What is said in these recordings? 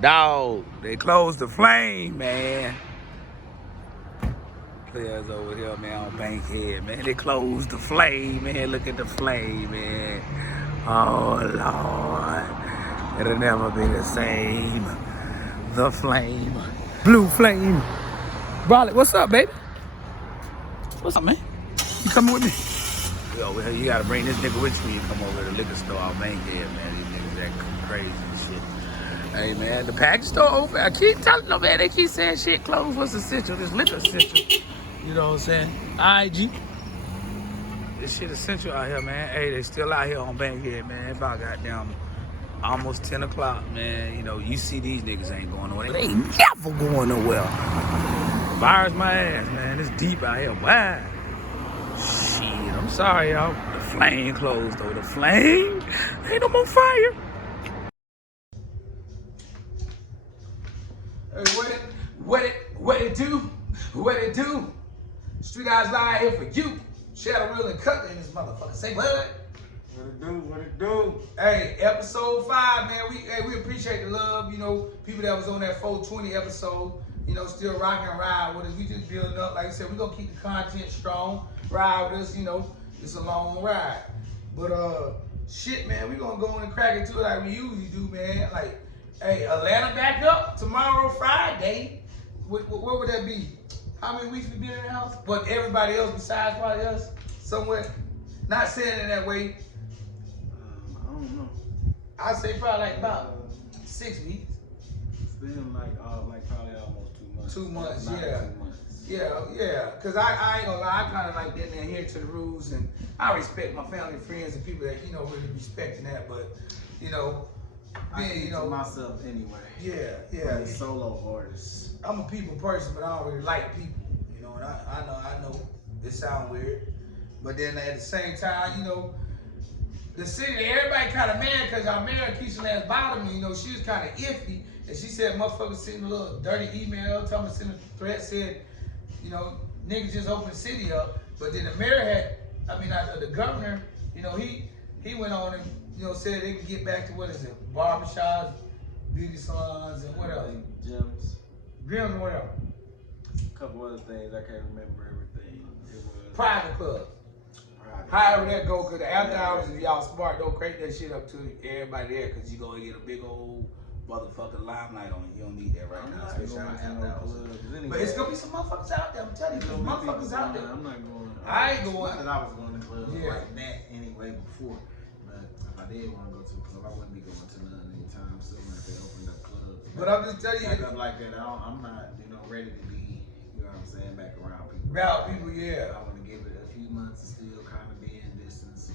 Dog, they closed the flame, man. Players over here, man, on Bankhead, man. They closed the flame, man. Look at the flame, man. Oh, Lord. It'll never be the same. The flame. Blue flame. Brolic, what's up, baby? What's up, man? You coming with me? Yo, well, you gotta bring this nigga with you when you come over to the liquor store on Bankhead, man. These niggas that crazy and shit. Hey, man, the package store open. I keep telling them, man, they keep saying shit closed. What's essential? This liquor essential. You know what I'm saying? IG. This shit essential out here, man. Hey, they still out here on Bankhead, man. About goddamn almost 10 o'clock, man. You know, you see these niggas ain't going nowhere. They ain't never going nowhere. Virus my ass, man. It's deep out here. Why? Shit, I'm sorry, y'all. The flame closed, though. The flame? Ain't no more fire. Hey, what it do? What it do? Street Eyez Live here for you. Shadow Real and Cutler in this motherfucker. Say what? What it do? What it do? Hey, episode 5, man. We appreciate the love. You know, people that was on that 420 episode. You know, still rocking and ride with us. We just building up. Like I said, we gonna keep the content strong. Ride with us. You know, it's a long ride. But shit, man, we gonna go in and crack into it like we usually do, man. Like, hey, Atlanta back up tomorrow, Friday. What would that be? How many weeks we been in the house? But everybody else besides probably us, somewhere. Not saying it that way. I don't know. I'd say probably like about 6 weeks. It's been like probably almost 2 months. 2 months, Not yeah. 2 months. Yeah. Cause I ain't gonna lie, I kind of like getting adhere to the rules, and I respect my family and friends and people that, you know, really respecting that. But, you know, I keep to myself anyway. Yeah. I'm a solo artist. I'm a people person, but I don't really like people, you know, and I know it sounds weird, but then at the same time, you know, the city, everybody kind of mad because our mayor Keisha last bothered me, you know, she was kind of iffy, and she said motherfuckers sent a little dirty email, telling me send a threat, said, you know, niggas just open the city up, but then the mayor the governor, you know, he went on and, you know, said they can get back to, what is it, barbershops, beauty salons, and what else? Gyms. Gyms and what else? A couple other things, I can't remember everything. It was Private clubs. However that go, because the after hours, if y'all smart, don't crank that shit up to everybody there, because you're going to get a big old motherfucking limelight on you. You don't need that right now, especially on after hours. Anyway, But it's going to be some motherfuckers out there, I'm telling you, motherfuckers out there. I'm not going. I ain't going. Not that I was going to clubs like that anyway before, but if I did want to go to a club, I wouldn't be going to none anytime soon if they opened up clubs. But I'm just telling you. Up like that, I'm not, you know, ready to be, you know what I'm saying, back around people. Yeah. I want to give it a few months and still kind of be in distance.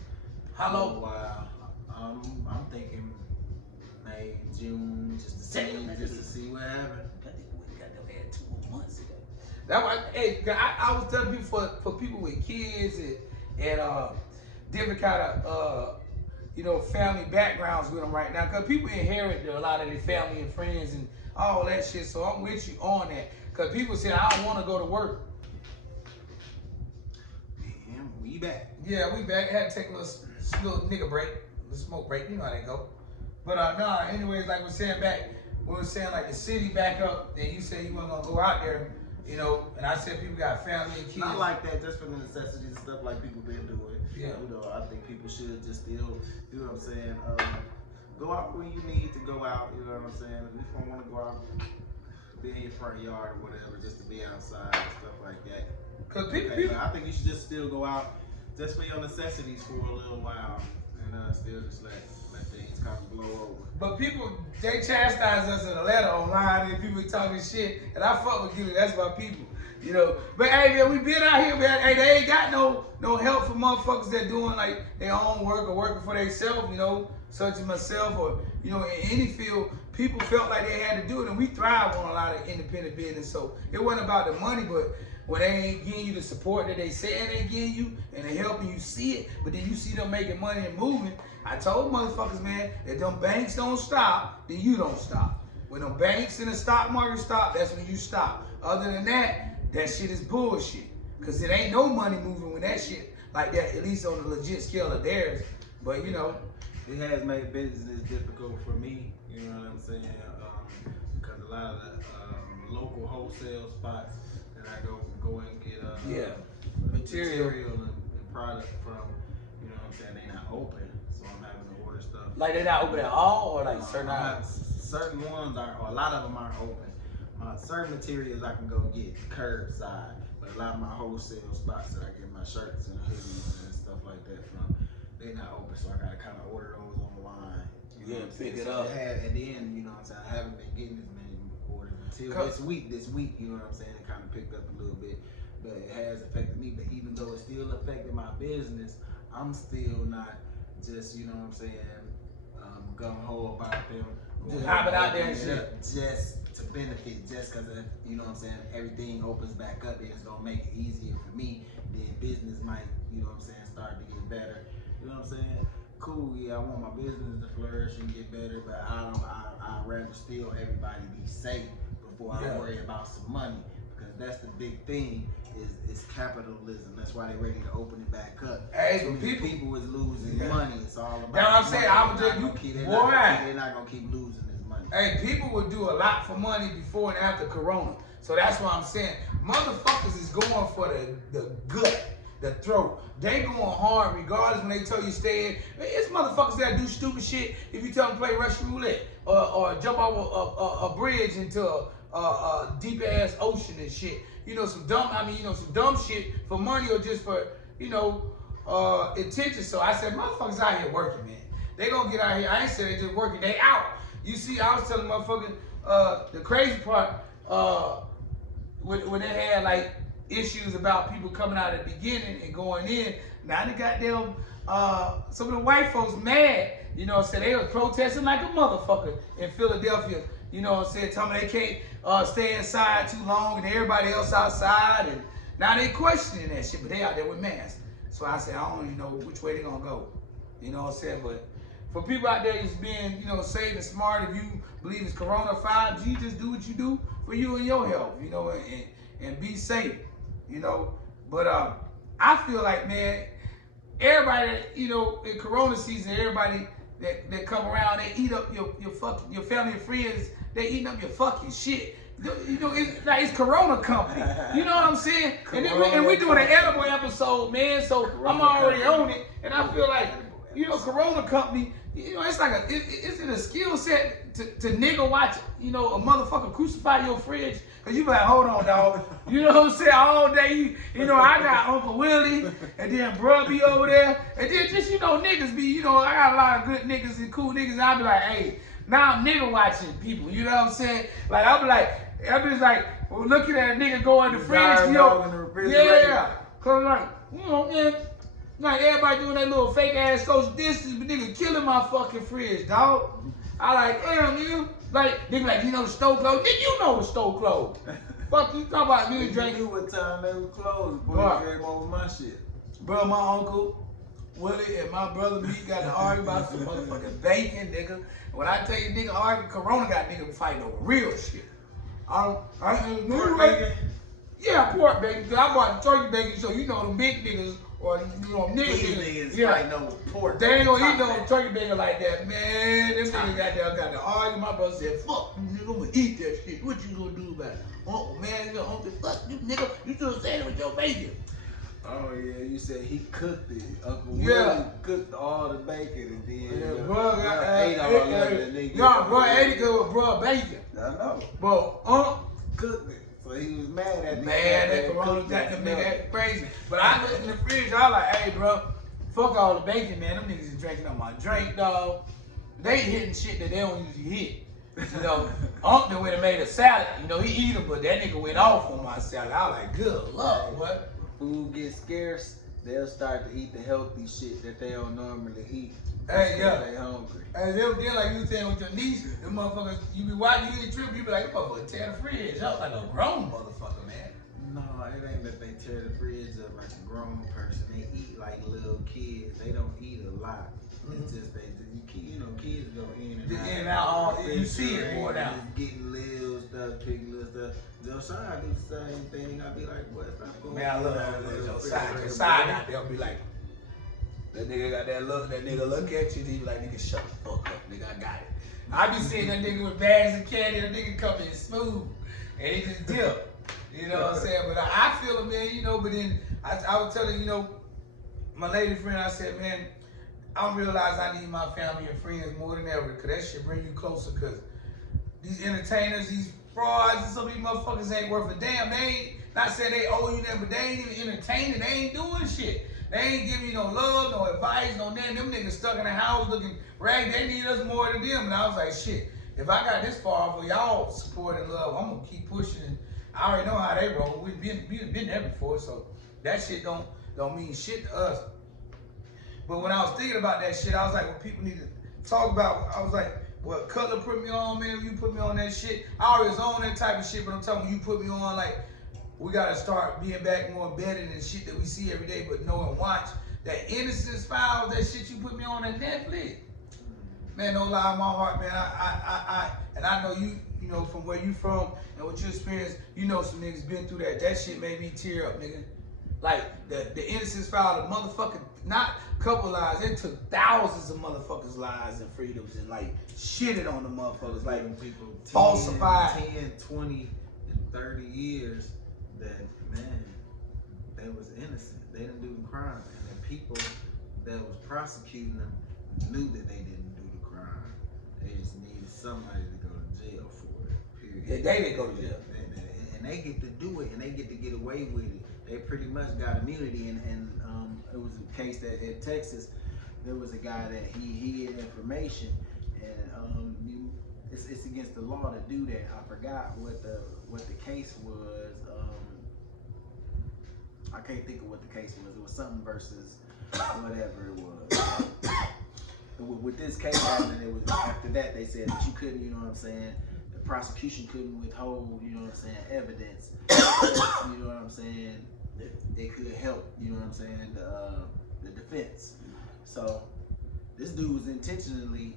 How long? For a while. I'm thinking May, June, just to see what happens. I think we got them had 2 more months ago. That was, hey, I was telling people for people with kids and different kind of you know, family backgrounds with them right now, because people inherit a lot of their family and friends and all that shit. So I'm with you on that, because people say I don't want to go to work. Man, we back. Yeah, we back. Had to take a little nigga break, a little smoke break. You know how they go. But anyways, like we're saying back, we were saying like the city back up, and you said you weren't gonna go out there, you know. And I said people got family and kids. Not like that, just for the necessities and stuff like people been doing. Yeah. You know, I think people should just still, you know what I'm saying, go out when you need to go out, you know what I'm saying. If you don't want to go out, be in your front yard or whatever, just to be outside and stuff like that. Cause people, I think you should just still go out just for your necessities for a little while, and still just let things kind of blow over. but people, they chastise us in a letter online, and people talking shit, and I fuck with you. That's my people, you know. But hey, man, we been out here, man. Hey, they ain't got no help for motherfuckers that doing like their own work or working for themselves, you know, such as myself or, you know, in any field. People felt like they had to do it, and we thrive on a lot of independent business. So it wasn't about the money, but when they ain't giving you the support that they saying they give you, and they helping you see it, but then you see them making money and moving. I told motherfuckers, man, if them banks don't stop, then you don't stop. When them banks and the stock market stop, that's when you stop. Other than that, that shit is bullshit. Cause it ain't no money moving when that shit like that, at least on the legit scale of theirs. But you know, It has made business difficult for me. You know what I'm saying? Because a lot of the local wholesale spots that I go and get Yeah. material and product from, you know what I'm saying, they not open, so I'm having to order stuff. Like they not open at all, or like certain hours? Certain ones are, or a lot of them aren't open. Certain materials I can go get curbside, but a lot of my wholesale spots that I get my shirts and hoodies and stuff like that from, they not open, so I gotta kind of order those online. You know what I'm pick saying? it up. And then, you know what I'm saying, I haven't been getting as many orders until this week. This week, you know what I'm saying, it kind of picked up a little bit, but it has affected me. But even though it still affected my business, I'm still not just, you know what I'm saying, gung-ho about them. Just hopping out there and shit. Just to benefit, just because, you know what I'm saying, everything opens back up, then it's going to make it easier for me. Then business might, you know what I'm saying, start to get better. You know what I'm saying? Cool, yeah, I want my business to flourish and get better, but I'd rather still everybody be safe before I worry about some money. Because that's the big thing, is capitalism. That's why they're ready to open it back up. Hey, Too many people is losing money. It's all about that's what I'm saying. I would just, they're not gonna keep losing this money. Hey, people would do a lot for money before and after Corona. So that's why I'm saying, motherfuckers is going for the gut, the throat. They going hard regardless when they tell you stay in. It's motherfuckers that do stupid shit if you tell them to play Russian roulette or jump off a bridge into a deep ass ocean and shit. You know, some dumb shit for money or just for, attention. So I said, motherfuckers out here working, man. They gonna get out here. I ain't say they just working, they out. You see, I was telling motherfuckers, the crazy part, when they had like issues about people coming out at the beginning and going in, now they got them, some of the white folks mad, you know what I'm saying? They was protesting like a motherfucker in Philadelphia, you know what I'm saying? Telling me they can't stay inside too long and everybody else outside, and now they questioning that shit, but they out there with masks. So I said, I don't even know which way they gonna go, you know what I'm saying? But for people out there just being, safe and smart, if you believe it's Corona 5G, just do what you do for you and your health, and be safe, But I feel like, man, everybody, in Corona season, everybody that come around, they eat up your family and friends, they eating up your fucking shit. It's like it's Corona company. You know what I'm saying? And we're doing an edible episode, man. So I'm already on it, and I feel like, Corona company. It's like it's in a skill set to nigga watch, a motherfucker crucify your fridge. Cause you be like, hold on, dog. You know what I'm saying? All day, I got Uncle Willie, and then bruh be over there. And then just, niggas be, I got a lot of good niggas and cool niggas. I'll be like, hey, now I'm nigga watching people. You know what I'm saying? Like, I'll be like, well, looking at a nigga go in the fridge, yeah. Cause like, man. Like everybody doing that little fake ass social distance, but nigga killing my fucking fridge, dog. I like, damn, nigga. Like, nigga like, the stove closed? Nigga, you know the stove closed. Fuck you talking about, nigga drink. You knew what time they was closed, boy. You came over my shit. Bro, my uncle Willie and my brother me got to argue about some motherfucking bacon, nigga. When I tell you nigga argue, Corona got nigga fighting over real shit. Pork bacon? Yeah, pork bacon. Cause I bought turkey bacon, so them big niggas. Or niggas fight no pork. They ain't gonna eat no turkey bacon like that, man. Them niggas got to argue. My brother said, "Fuck you, nigga, I'm gonna eat that shit. What you gonna do about it?" Oh man, uncle, fuck you, nigga. You should have said it with your bacon. Oh yeah, you said he cooked it. Uncle Willie cooked all the bacon and then bro ate all of it. Nah, bro ate it with bro bacon. I know. Bro, cooked it. So he was mad at me. Man, that Corona got them niggas crazy. But I looked in the fridge, I was like, hey, bro, fuck all the bacon, man. Them niggas is drinking on my drink, dog. They hitting shit that they don't usually hit. Unc went and made a salad. He eat them, but that nigga went off on my salad. I was like, good luck, what? Food gets scarce, they'll start to eat the healthy shit that they don't normally eat. Hey, yeah. They hungry. Hey, then like you was saying with your niece, them motherfuckers, you be watching, you get trip, you be like, motherfucker tear the fridge up like a grown motherfucker, man. No, it ain't that they tear the fridge up like a grown person. They eat like little kids. They don't eat a lot. It's just kids go in and out. You see it more now. Just getting little stuff, picking little stuff. Josiah do the same thing. I be like, what? Stop going. Man, I love Josiah. Josiah out there be like, That nigga got that look. That nigga look at you, and he be like, nigga, shut the fuck up, nigga. I got it. I be seeing that nigga with bags of candy. That nigga come in smooth, and he just dip. You know what I'm saying? But I feel it, man. You know. But then I was telling you know, my lady friend. I said, man, I realize I need my family and friends more than ever, cause that shit bring you closer. Cause these entertainers, these frauds, some of these motherfuckers ain't worth a damn. They ain't, not saying they owe you that, but they ain't even entertaining. They ain't doing shit. They ain't giving you no love, no advice, no nothing. Them niggas stuck in the house looking ragged. They need us more than them. And I was like, shit, if I got this far for y'all support and love, I'm gonna keep pushing. And I already know how they roll. We've been there before, so that shit don't mean shit to us. But when I was thinking about that shit, I was like, well, people need to talk about, I was like, well, Cutler put me on, man, you put me on that shit. I always own that type of shit, but I'm telling you, you put me on, like, we gotta start being back more embedded in shit that we see every day, but know and watch. That Innocence Files, that shit you put me on at Netflix. Man, no lie in my heart, man. And I know you know, from where you from and what you experienced, you know some niggas been through that. That shit made me tear up, nigga. Like, the Innocence File, the motherfucking, not couple lives, it took thousands of motherfuckers' lives and freedoms and, like, shitted on the motherfuckers. Like, people 10, falsified. 10, 20, and 30 years that, man, they was innocent. They didn't do the crime. And the people that was prosecuting them knew that they didn't do the crime. They just needed somebody to go to jail for it, period. Yeah, they didn't go to jail. And they get to do it, and they get to get away with it. They pretty much got immunity, and it was a case that in Texas, there was a guy that he hid information, and it's against the law to do that. I forgot what the case was. I can't think of what the case was. It was something versus whatever it was. With this case happening, it was after that they said that you couldn't, you know what I'm saying, the prosecution couldn't withhold, you know what I'm saying, evidence. You know what I'm saying? It could help, you know what I'm saying, the defense. So this dude was intentionally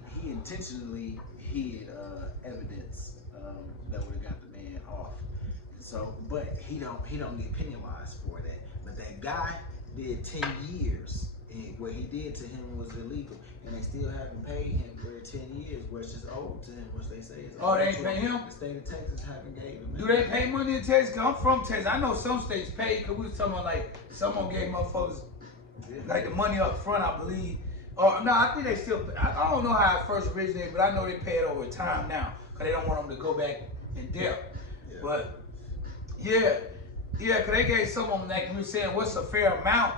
hid evidence that would have got the man off. So, but he don't get penalized for that. But that guy did 10 years, and what he did to him was illegal, and they still haven't paid him for 10 years, which is owed to him, which they say is. Oh, they ain't pay him? The state of Texas haven't gave him. Do they pay money in Texas? Cause I'm from Texas. I know some states pay, cause we was talking about like someone gave motherfuckers like the money up front, I believe. Or no, I think they still. I don't know how it first originated, but I know they pay it over time now, cause they don't want them to go back in debt. Yeah. But yeah, cause they gave some of them, like we were saying, what's a fair amount?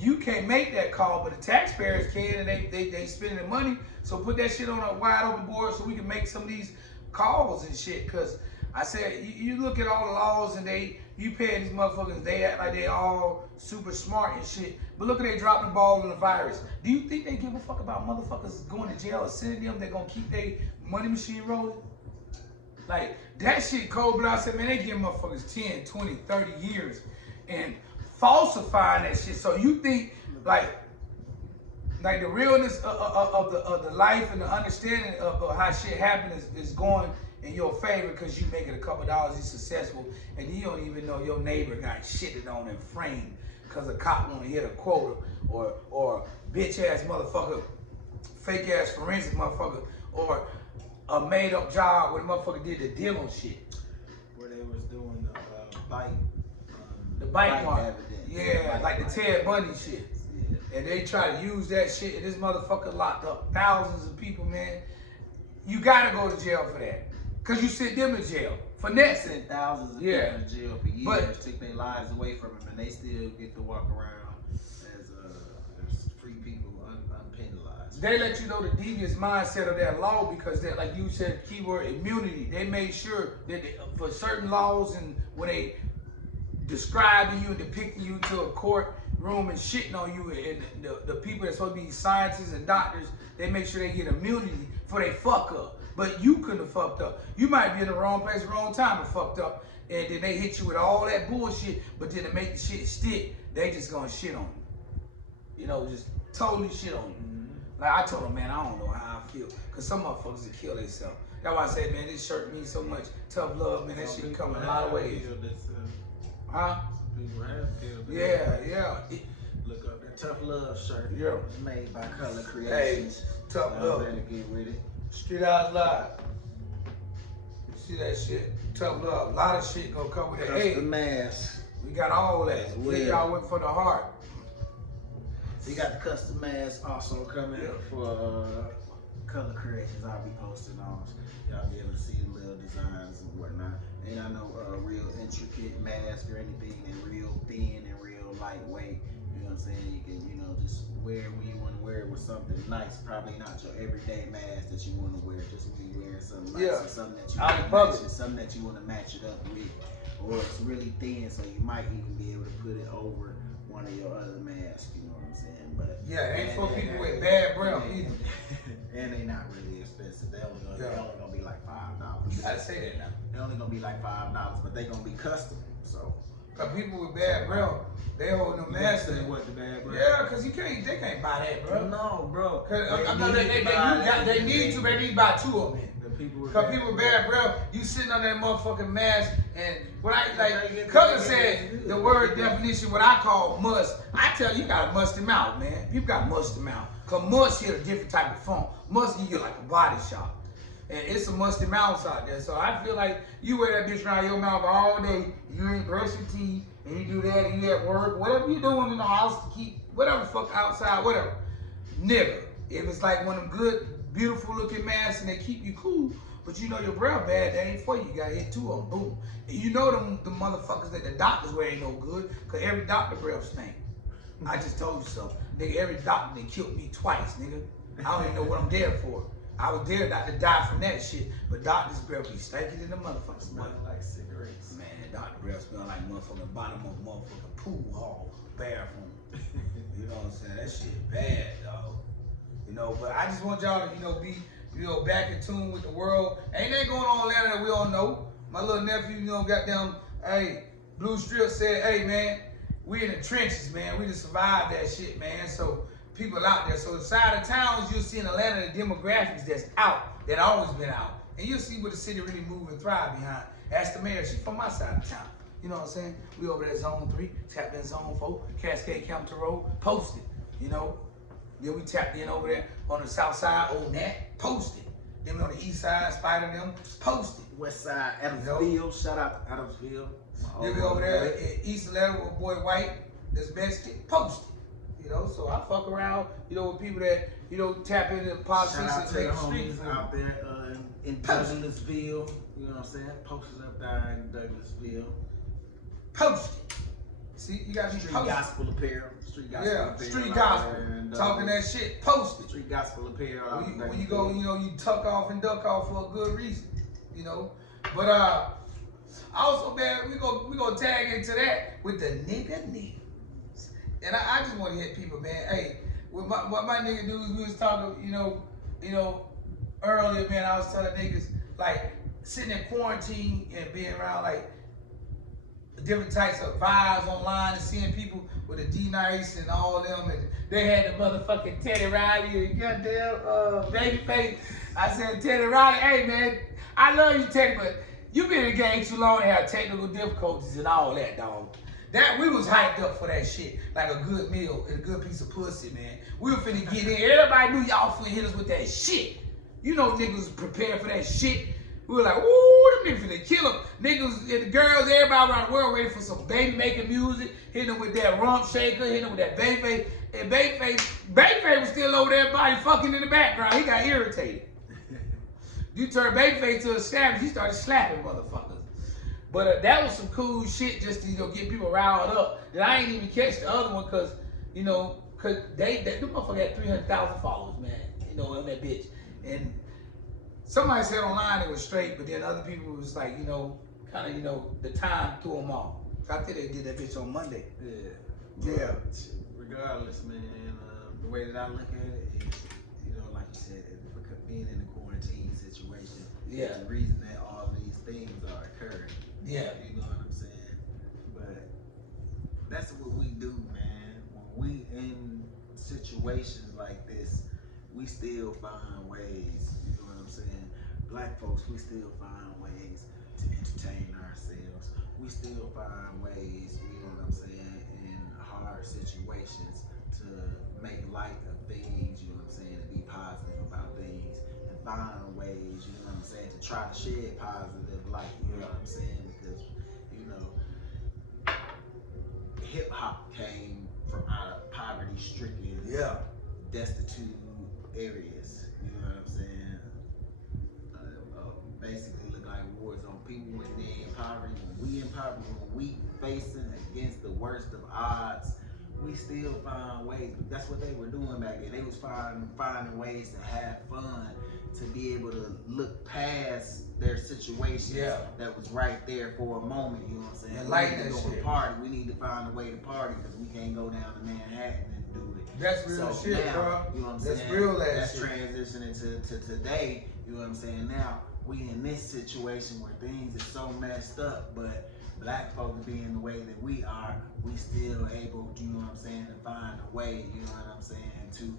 You can't make that call, but the taxpayers can, and they spending the money. So put that shit on a wide open board so we can make some of these calls and shit. Cause I said, you look at all the laws and you pay these motherfuckers, they act like they all super smart and shit. But look at they dropping the ball on the virus. Do you think they give a fuck about motherfuckers going to jail or sending them? They're gonna keep their money machine rolling? Like, that shit cold, but I said, man, they give motherfuckers 10, 20, 30 years and falsifying that shit. So you think, like the realness of the life and the understanding of how shit happens is going in your favor because you making a couple dollars, you successful, and you don't even know your neighbor got shitted on and framed because a cop want to hit a quota, or bitch ass motherfucker, fake ass forensic motherfucker, or a made up job where the motherfucker did the demo shit. Where they was doing the bike. The bike part. Evidence. Yeah, like the Ted Bundy shit. Yeah. And they try to use that shit, and this motherfucker locked up thousands of people, man. You gotta go to jail for that. Cause you sent them in jail. Finesse. Sent thousands of people in jail for years, took their lives away from them, and they still get to walk around as free people, unpenalized. They let you know the devious mindset of that law because that, like you said, keyword immunity. They made sure that for certain laws and when they describing you and depicting you into a courtroom and shitting on you, and the people that's supposed to be scientists and doctors, they make sure they get immunity for they fuck up. But you couldn't have fucked up. You might be in the wrong place, wrong time and fucked up, and then they hit you with all that bullshit, but then to make the shit stick, they just gonna shit on you. You know, just totally shit on you. Mm-hmm. Like I told them, man, I don't know how I feel, cause some motherfuckers will kill themselves. That's why I say, man, this shirt means so much. Tough love, man, that shit come in a lot of ways. Huh? Some people have killed. Yeah. Look up that Tough Love shirt. Yeah. It's made by Color Creations. Hey, Tough Love. Better get with it. Street Eyez Live. You see that shit? Tough Love. A lot of shit gonna come with it. Hey, Custom mask. we got all that. Well. Y'all went for the heart. We got the custom mask also coming for Color Creations. I'll be posting on. Y'all be able to see the little designs and whatnot. Ain't I know real intricate mask or anything. They're real thin and real lightweight. You know what I'm saying? You can, you know, just wear it when you want to wear it with something nice. Probably not your everyday mask that you want to wear. Just when you wear something nice or something that you want to match it, something that you want to match it up with. Or it's really thin, so you might even be able to put it over one of your other masks. You know what I'm saying? But yeah, ain't for people with bad breath either. And they not really expensive. They only gonna be like $5. I say that now. They're only gonna be like $5, but they gonna be custom. So, cause people with bad breath, they hold no mask. What the bad breath? Yeah, cause they can't buy that, bro. No, bro. Cause I know they need to buy 2 of them. Cause people with bad breath, you sitting on that motherfucking mask, and when Color said the word definition, what I call must. I tell you got a musty mouth, man. People got musty mouth. Cause must hit a different type of funk. Must give you like a body shot. And it's a musty mouth out there. So I feel like you wear that bitch around your mouth all day, you ain't brush your teeth, and you do that, and you at work, whatever you doing in the house to keep, whatever fuck outside, whatever. Nigga, if it's like one of them good, beautiful looking masks and they keep you cool, but you know your breath bad, that ain't for you. You gotta hit 2 of them, boom. And you know the motherfuckers that the doctors wear ain't no good, cause every doctor breath stink. I just told you so. Nigga, every doctor that killed me twice, nigga. I don't even know what I'm there for. I was there not to die from that shit, but doctor's breath be stinking in the motherfuckers. Smelling like cigarettes. Man, doctor breath smell like motherfucking bottom of motherfucking pool hall, bathroom. You know what I'm saying? That shit bad, dog. You know, but I just want y'all to, you know, be, you know, back in tune with the world. Ain't that going on in Atlanta that we all know? My little nephew, you know, got them, hey, Blue Strip said, hey, man, we in the trenches, man. We just survived that shit, man. So people out there. So inside the towns, you'll see in Atlanta the demographics that's out, that always been out. And you'll see what the city really move and thrive behind. Ask the mayor, she's from my side of town. You know what I'm saying? We over there Zone 3, tapped in Zone 4, Cascade County Road, posted, you know. Then we tapped in over there on the south side, Old Nat, posted. Then we on the east side, Spider them, posted. West side, Adamsville, shout out to Adamsville. Then we over there in East Atlanta with boy White, that's Mexican, posted. You know, so I fuck around, you know, with people that, you know, tap into politics Shout out and to the make streets homies out there in Douglasville. You know what I'm saying? Posted up there in Douglasville. Posted. See, you gotta be Street posted. Gospel Apparel. Street Gospel Yeah, Apparel. street gospel. Talking that shit, posted. Street Gospel Apparel. When you go, you know, you tuck off and duck off for a good reason, you know. But also, man, we gonna tag into that with the nigga news. And I just want to hit people, man. Hey, what my nigga dudes, we was talking, you know, earlier, man. I was telling niggas like sitting in quarantine and being around like different types of vibes online and seeing people with a D-Nice and all them, and they had the motherfucking Teddy Riley and goddamn Babyface. I said, Teddy Riley, hey man, I love you, Teddy, but you been in the game too long to have technical difficulties and all that, dog. That we was hyped up for that shit, like a good meal and a good piece of pussy, man. We were finna get in. Everybody knew y'all finna hit us with that shit. You know niggas was prepared for that shit. We were like, ooh, them niggas finna kill them. Niggas and the girls, everybody around the world ready for some baby making music, hitting them with that rump shaker, hitting them with that Babyface. And Babyface was still over there, body fucking in the background. He got irritated. You turn Babyface to a savage, he started slapping motherfuckers. But that was some cool shit just to, you know, get people riled up. And I ain't even catch the other one because, you know, cause the motherfucker had 300,000 followers, man. You know, on that bitch. And somebody said online it was straight, but then other people was like, you know, kind of, you know, the time threw them off. So I think they did that bitch on Monday. Yeah. Regardless, man, the way that I look at it is, you know, like you said, being in a quarantine situation, yeah, the reason that all these things are occurring. Yeah. You know what I'm saying? But that's what we do, man. When we in situations like this, we still find ways, you know what I'm saying? Black folks, we still find ways to entertain ourselves. We still find ways, you know what I'm saying, in hard situations to make light of things, you know what I'm saying, to be positive about things and find ways, you know what I'm saying, to try to shed positive light, you know what I'm saying, because, you know, hip hop came from out of poverty-stricken, destitute areas, you know what I'm saying, basically look like war zone. People when they in poverty, when we in poverty, when we facing against the worst of odds, we still find ways. That's what they were doing back then. They was finding ways to have fun, to be able to look past their situations that was right there for a moment. You know what I'm saying? Like we need to go to party. We need to find a way to party because we can't go down to Manhattan and do it. That's real shit, now, bro. You know what I'm That's saying? real That's shit. transitioning to today. You know what I'm saying? Now we in this situation where things are so messed up, but black folks being the way that we are, we still able, you know what I'm saying, to find a way, you know what I'm saying, to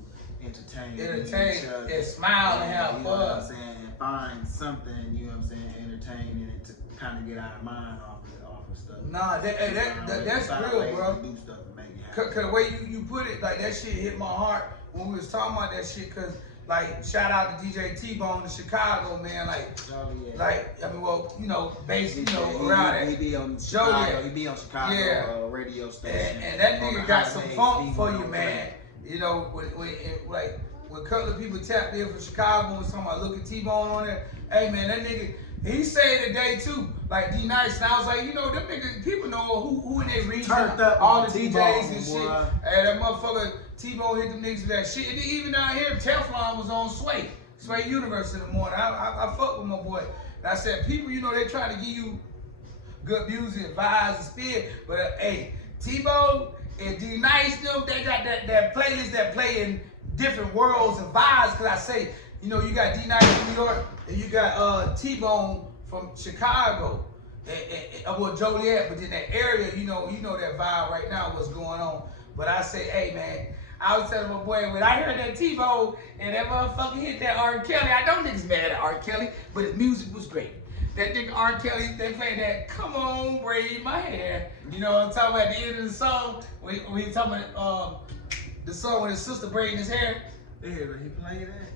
entertain each other, and smile and have fun. You know what I'm fun. saying, and find something, you know what I'm saying, entertaining and to kind of get our mind off of stuff. Nah, that's real, bro. Do stuff and make it happen. Cause the way you put it, like that shit hit my heart when we was talking about that shit. Cause like shout out to DJ T-Bone in Chicago, man. Like, like I mean, well, you know, based, you know, around that. He be on Chicago. He be on Chicago radio station. And that nigga got some funk for you, man. You know, when Cutler people tapped in from Chicago and talking about look at T-Bone on there. Hey man, that nigga, he said today too, like D Nice, and I was like, you know, them niggas, people know who in their region, all the DJs and shit. Hey, that motherfucker T-Bone hit them niggas with that shit. And even down here, Teflon was on Sway Universe in the morning. I fuck with my boy. And I said, people, you know, they try to give you good music, vibes, and spin, but hey, T-Bone and D Nice, them, they got that playlist that play in different worlds and vibes. Cause I say, you know, you got D Nice from New York, and you got T-Bone from Chicago, well Joliet, but in that area, you know that vibe right now, what's going on. But I say, hey man, I was telling my boy when I heard that T-Bone and that motherfucker hit that R. Kelly, I know niggas mad at R. Kelly, but his music was great. That nigga R. Kelly, they played that "Come On, Braid My Hair." You know what I'm talking about? At the end of the song, we talking about the song with his sister braiding his hair. Yeah, he played that.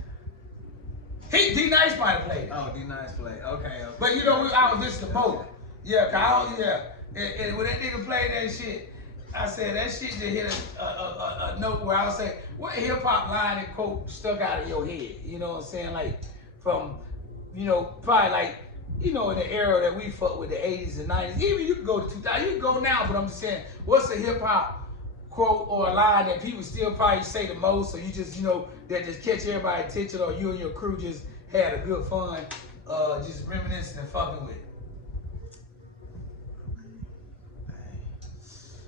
D Nice might have played it. Oh, D Nice played. Okay. But you know, I was listening to both. Yeah, and when that nigga played that shit, I said that shit just hit a note where I was saying, what hip hop line and quote stuck out of your head? You know what I'm saying? Like from, you know, probably like, you know, in the era that we fuck with the 80s and 90s. Even you can go to 2000, you can go now, but I'm just saying, what's a hip hop quote or a line that people still probably say the most, or you just, you know, that just catch everybody's attention, or you and your crew just had a good fun, just reminiscing and fucking with it?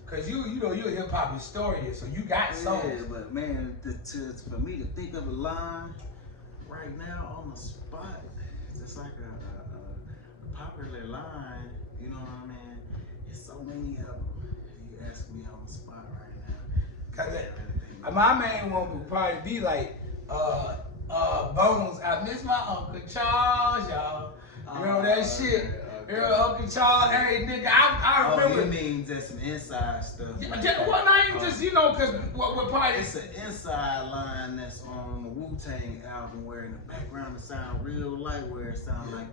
Cause you know you're a hip hop historian, so you got songs. Yeah, but man, for me to think of a line right now on the spot, just like a popular line, you know what I mean? There's so many of them. You ask me on the spot right now. Cause my main one would probably be like Bones. I miss my Uncle Charles, y'all. You know that shit. You know, Uncle Charles, hey nigga, I remember. Oh, you mean just some inside stuff? Well, not even just, you know, cause what probably it's an inside line that's on the Wu-Tang album where in the background it sound real light, where it sound like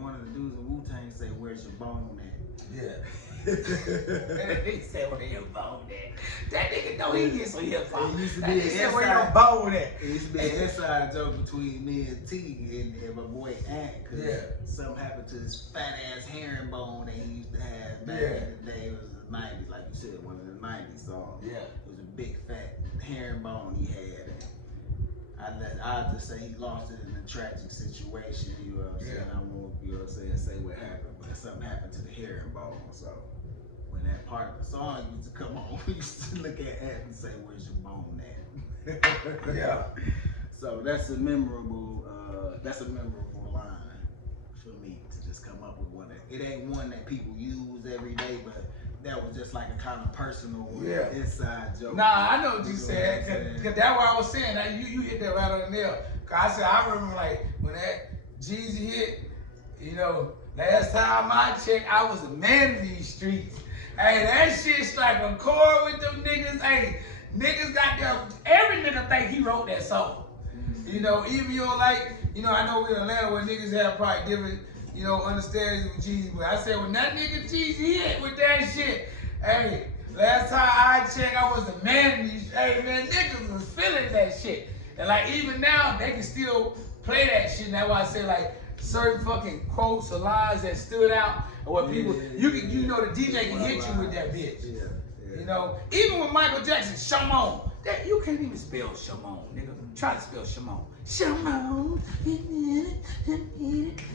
one of the dudes in Wu-Tang say, "Where's your bone at?" Yeah. He said, "Where your bone at?" That nigga know he gets some hip hop. It used to be an inside bone at. It used to be an inside joke between me and T and my boy Ant, cause something happened to his fat ass herringbone that he used to have back in the day. It was the 90s, like you said, one of the 90s songs. Yeah. It was a big fat herringbone he had. I just say he lost it in a tragic situation, you know what I'm saying? I won't, you know what I'm saying, say what happened, but something happened to the herringbone. So when that part of the song used to come on, we used to look at Ant and say, "Where's your bone at?" Yeah. So that's a memorable line for me to just come up with one. It ain't one that people use every day, but that was just like a kind of personal inside joke. Nah, I know what you said. Cause that's what I was saying. That you hit that right on the nail. Cause I remember like when that Jeezy hit, you know, last time I checked, I was a man in these streets. Hey, that shit strike a chord with them niggas. Hey, niggas got them. Every nigga think he wrote that song. You know, even you don't like, you know, I know we're in Atlanta where niggas have probably different, you know, understandings with Jeezy. But I said when that nigga Jeezy hit with that shit, hey, last time I checked, I was the man. Hey man, niggas was feeling that shit. And like even now, they can still play that shit. And that's why I say like certain fucking quotes or lines that stood out, or what people you know the DJ can hit you with that bitch. You know, even with Michael Jackson, Shimon, that you can't even spell Shimon, nigga. Try to spell Shimon. Shimon,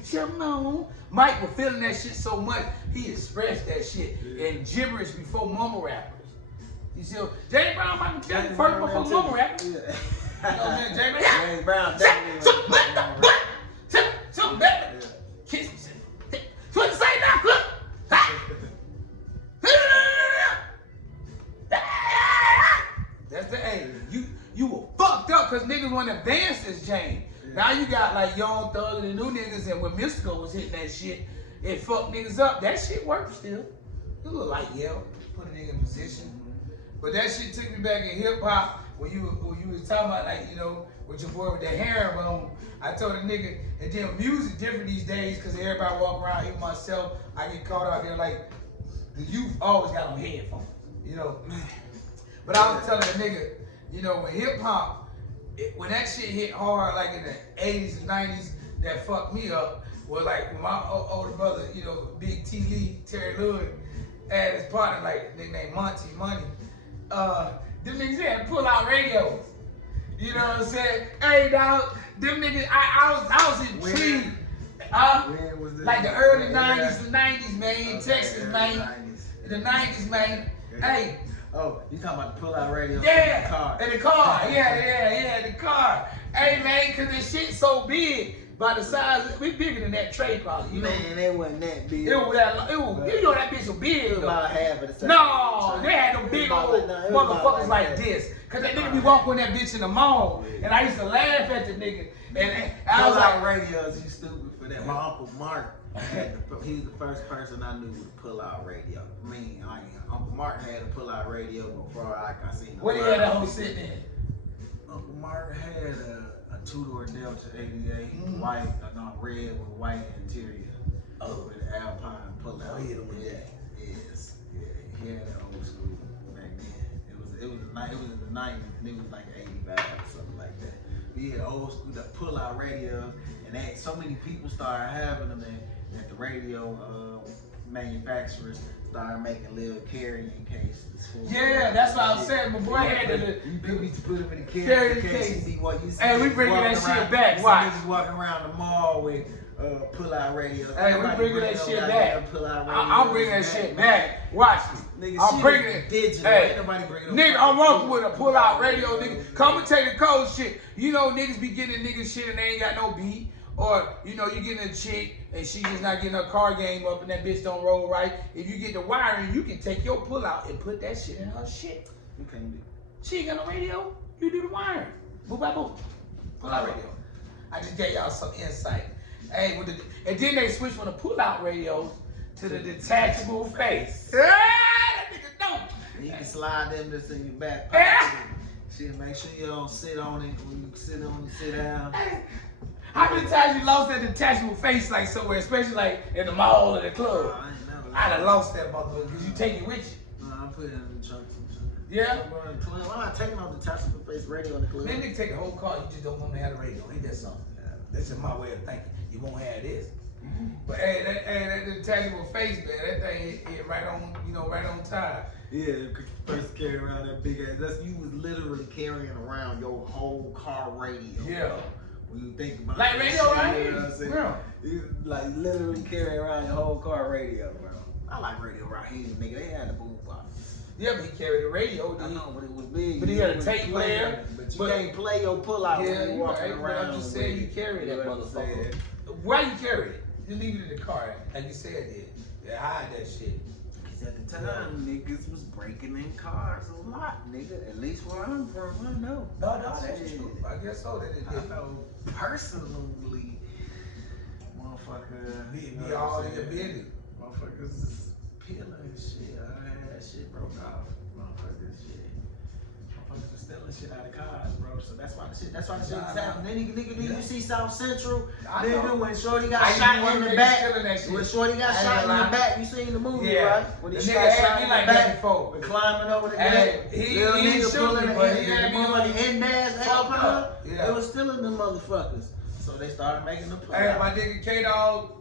Shimon. Mike was feeling that shit so much, he expressed that shit in gibberish before mumble rappers. You see, James Brown, Michael Jackson, first before mumble rappers. You know what I'm saying? James Brown definitely. Something better. Kiss me. So what you say now, Cook? That's the A. You were fucked up because niggas want to advance this game. Now you got like Young Thug and the new niggas, and when Mystical was hitting that shit, it fucked niggas up. That shit works still. It look like put a nigga in position. But that shit took me back in hip hop when you was talking about like, you know, with your boy with that herringbone. I told a nigga, and then music different these days because everybody walk around, even myself, I get caught out there like the youth always got on headphones, you know. But I was telling a nigga, you know, when hip hop, when that shit hit hard, like in the 80s and 90s, that fucked me up, was like when my older brother, you know, Big T Lee, Terry Lloyd, had his partner, like a nigga named Monty Money. Them niggas had pull out radios. You know what I'm saying? Hey, dog, them niggas, I was intrigued. When was this? Like the early 90s, the 90s, man, in Texas, man. The 90s, man. Hey. Oh, you talking about the pull-out radio? Yeah, in the car. In the car. Yeah, the car. Hey, man, because this shit's so big. By the size, we bigger than that tray probably. You know? Man, it wasn't that big. It was you know that bitch was big. It was about half of the size. No, they had them big old motherfuckers like this. Cause that nigga be walking with that bitch in the mall, and I used to laugh at the nigga. And I was like, radios, you stupid for that. My Uncle Mark, he was the first person I knew with a pull-out radio. I mean, Uncle Mark had a pull-out radio before I seen him. What he had that whole sitting in? Uncle Mark had a two-door Delta 88, white, red with white interior. With an Alpine pull-out. Hit him with that. Yes. Yeah, he had that old school back then. It was the 90s, and it was like 85 or something like that. We had old school, the pull-out radio, and that so many people started having them that the radio manufacturers started making little carrying cases. Yeah, that's what I was saying. My boy had the you used to put them in the carrying cases. Hey, we bringing that shit back. Watch. Niggas walking around the mall with pull-out radios. Hey, we bringing that shit back. I'm bringing that shit back. Watch me. Nigga, I'm bringing it. Digital. Hey, ain't nobody bringing nigga, I'm walking with a pull-out radio, nigga. Commentator code shit. You know, niggas be getting niggas shit and they ain't got no beat. Or, you know, you getting a chick and she just not getting her car game up and that bitch don't roll right. If you get the wiring, you can take your pull-out and put that shit in her shit. You can't do. She ain't got no radio. You do the wiring. Boop by boop. Pull-out radio. I just gave y'all some insight. Hey, and then they switched from the pull-out radios to the detachable face. Yeah, that nigga don't. You can slide them just in your back Yeah. pocket. Shit, make sure you don't sit on it when you sit on it, sit down. How many times you lost that detachable face like somewhere, especially like in the mall or the club? I done lost that motherfucker because you take it with you. No, I put it in the trunk. Yeah? I'm going to the club. I'm not taking off the detachable face radio in the club. Man, nigga take the whole car, you just don't want to have the radio. Ain't that something? That's just my way of thinking. You won't have this. But hey, that detachable face, man, that thing hit right on, you know, right on time. Yeah, because you first carry around that big ass. You was literally carrying around your whole car radio. Yeah. When you think about Like that radio shit, right you here. know what I'm saying? Yeah. You like literally carrying around your whole car radio, bro. I like radio right here, nigga. They had the boom box. Yeah, but he carried the radio. I know, but it was big. But he had a was tape player. But you can't play your pull-out Yeah, when you you walking right. around. But I'm just saying you carry that motherfucker. Why you carry it? You leave it in the car, like you said did. They hide that shit. Because at the time, niggas was breaking in cars a lot, nigga. At least where I'm from, I know. No, that's true. I guess so. That it I know personally, motherfucker. be all in your business. Motherfuckers is peeling and shit. I had that shit broke off. Motherfuckers shit. stealing shit out of cars, bro. So that's why the shit is happening. Then you see South Central, nigga, when Shorty got shot in the back. When Shorty got shot in the back, you seen the movie, right? When he got shot in the back, climbing over the gate. Little nigga pulling the end-ass help her. They was stealing them motherfuckers. So they started making the play. Hey, my nigga K-Dog,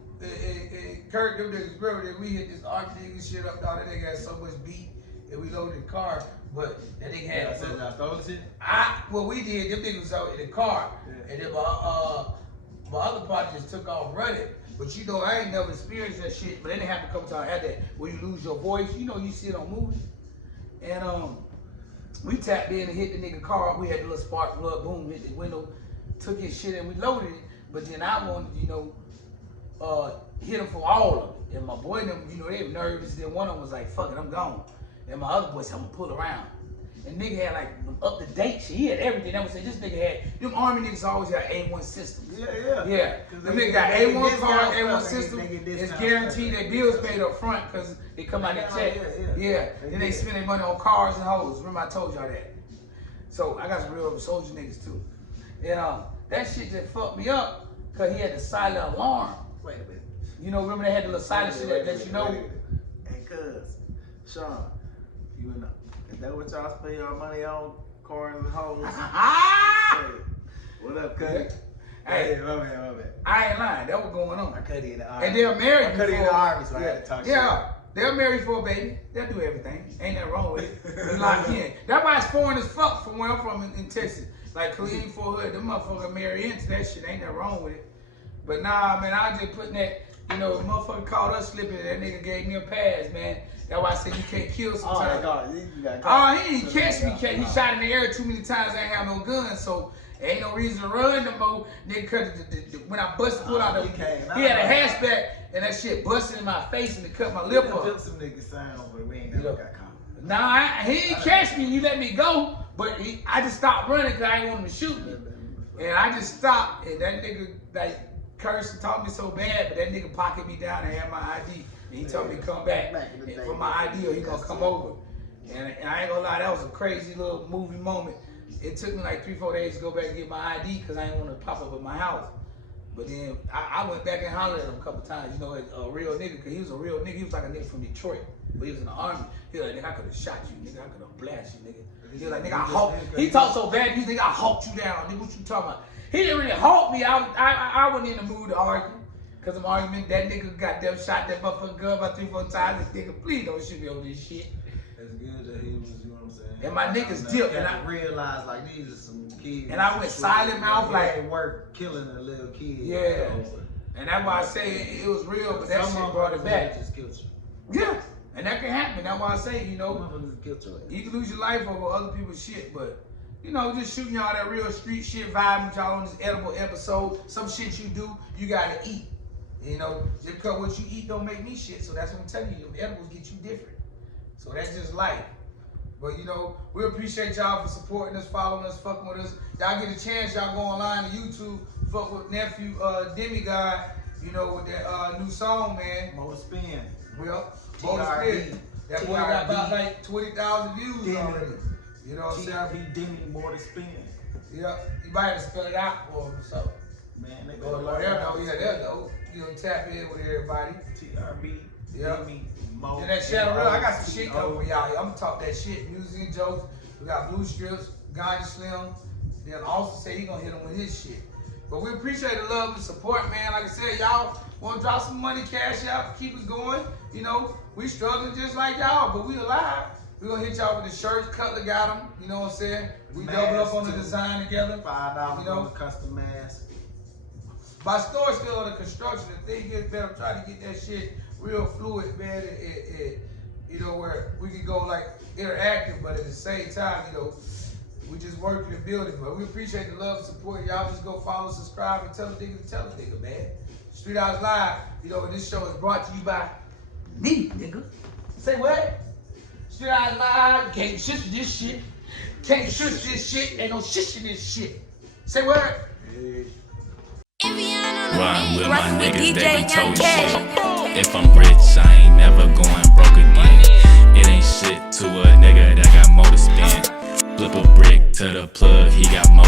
Kirk, them niggas, remember that we hit this army nigga shit up, dog. That nigga had so much beat, and we loaded the car. But that nigga had. I stole shit? What we did, them niggas was out in the car. Yeah. And then my other partner just took off running. But you know, I ain't never experienced that shit. But it didn't happen a couple times. I had that where you lose your voice. You know, you see it on movies. And we tapped in and hit the nigga car. We had the little spark plug, boom, hit the window, took his shit and we loaded it. But then I wanted, you know, hit him for all of it. And my boy and them, you know, they were nervous. Then one of them was like, fuck it, I'm gone. And my other boy said, I'm gonna pull around. And nigga had like up to date shit. He had everything. That was saying this nigga had them army niggas always got A1 systems. Yeah. Them niggas got A1 card, A1 system. It's guaranteed their bills paid up front because they come out their check. Yeah. Then they spend their money on cars and hoes. Remember I told y'all that. So I got some real soldier niggas too. And that shit just fucked me up because he had the silent alarm. Wait a minute. You know, remember they had the little silent shit that let you know. Hey, cuz, Sean, you know, is that what y'all spend your money on? Cars and hoes? Hey, what up, cuz? Hey, my bad. I ain't lying. That was going on. I cut in the army. And they're married. I cut in the army, so I had to talk shit. Yeah. They're married for a baby. They'll do everything. Ain't nothing wrong with it. They locked in. That's why it's foreign as fuck from where I'm from in Texas. Like Clean for Hood, them motherfuckers marry into that shit. Ain't nothing wrong with it. But nah, man, I just putting that, you know, the motherfucker caught us slipping. That nigga gave me a pass, man. That's why I said you can't kill sometimes. He didn't catch me. He shot in the air too many times. I ain't have no gun, so ain't no reason to run no more. Nigga, when I pulled out he had a hatchback and that shit busted in my face and it cut my lip up. Some niggas sound, but we ain't never got caught. Nah, he didn't catch me. He let me go, but I just stopped running because I didn't want him to shoot me. And I just stopped, and that nigga like cursed and talked me so bad, but that nigga pocketed me down and had my ID. And he told me to come back for my ID or he gonna come over. And I ain't gonna lie, that was a crazy little movie moment. It took me like 3-4 days to go back and get my ID because I didn't want to pop up at my house. But then I went back and hollered at him a couple times, you know, as a real nigga, because he was a real nigga. He was like a nigga from Detroit, but he was in the army. He was like, nigga, I could have shot you, nigga. I could have blasted you, nigga. He was like, nigga, I hulked. He talked so bad, he was like, I hulked you down, nigga. What you talking about? He didn't really hulk me. I wasn't in the mood to argue. Cause of argument, that nigga got them shot that motherfucking gun about 3-4 times. This nigga, please don't shoot me over this shit. It's good that he was, you know what I'm saying? And my niggas dipped, and I realized like these are some kids. And I went silent mouth like it work killing a little kid. Yeah. And that's why I say it was real, but that shit brought it back. Just killed you. Yeah. And that can happen. That's why I say, you know, you can lose your life over other people's shit, but you know, just shooting y'all that real street shit vibe with y'all on this edible episode. Some shit you do, you gotta eat. You know, just because what you eat don't make me shit. So that's what I'm telling you. Them edibles get you different. So that's just life. But you know, we appreciate y'all for supporting us, following us, fucking with us. Y'all get a chance, y'all go online to YouTube, fuck with nephew Demigod, you know, with that new song, man. Motor Spin. Well, Motor Spin. That boy got about like 20,000 views already. You know what I'm saying? TRB Demi Motor Spin. Yeah, you might have to spell it out for him or something. Man, they go to they'll know. You know, tap in with everybody. TRB, Demi, Mo. And that Shadow Real, I got some shit coming for y'all. I'm gonna talk that shit. Music and jokes. We got Blue Strips, Ganja Slim. Then also say he gonna hit him with his shit. But we appreciate the love and support, man. Like I said, y'all wanna drop some money, cash out, keep us going. You know, we struggling just like y'all, but we alive. We gonna hit y'all with the shirts. Cutler got them. You know what I'm saying? We double up on the design together. $5 on the custom mask. My store's still under construction. The thing is, man, I'm trying to get that shit real fluid, man. You know, where we can go like interactive, but at the same time, you know, we just working and building. But we appreciate the love and support. Y'all just go follow, subscribe, and tell a nigga, man. Street House Live, you know, this show is brought to you by me, nigga. Say what? Street House Live, can't shush this shit. Can't shush this shit. Ain't no shushing this shit. Say what? Run with my niggas, they be told shit. If I'm rich, I ain't never going broke again. It ain't shit to a nigga that got motor spin. Flip a brick to a plug, he got more to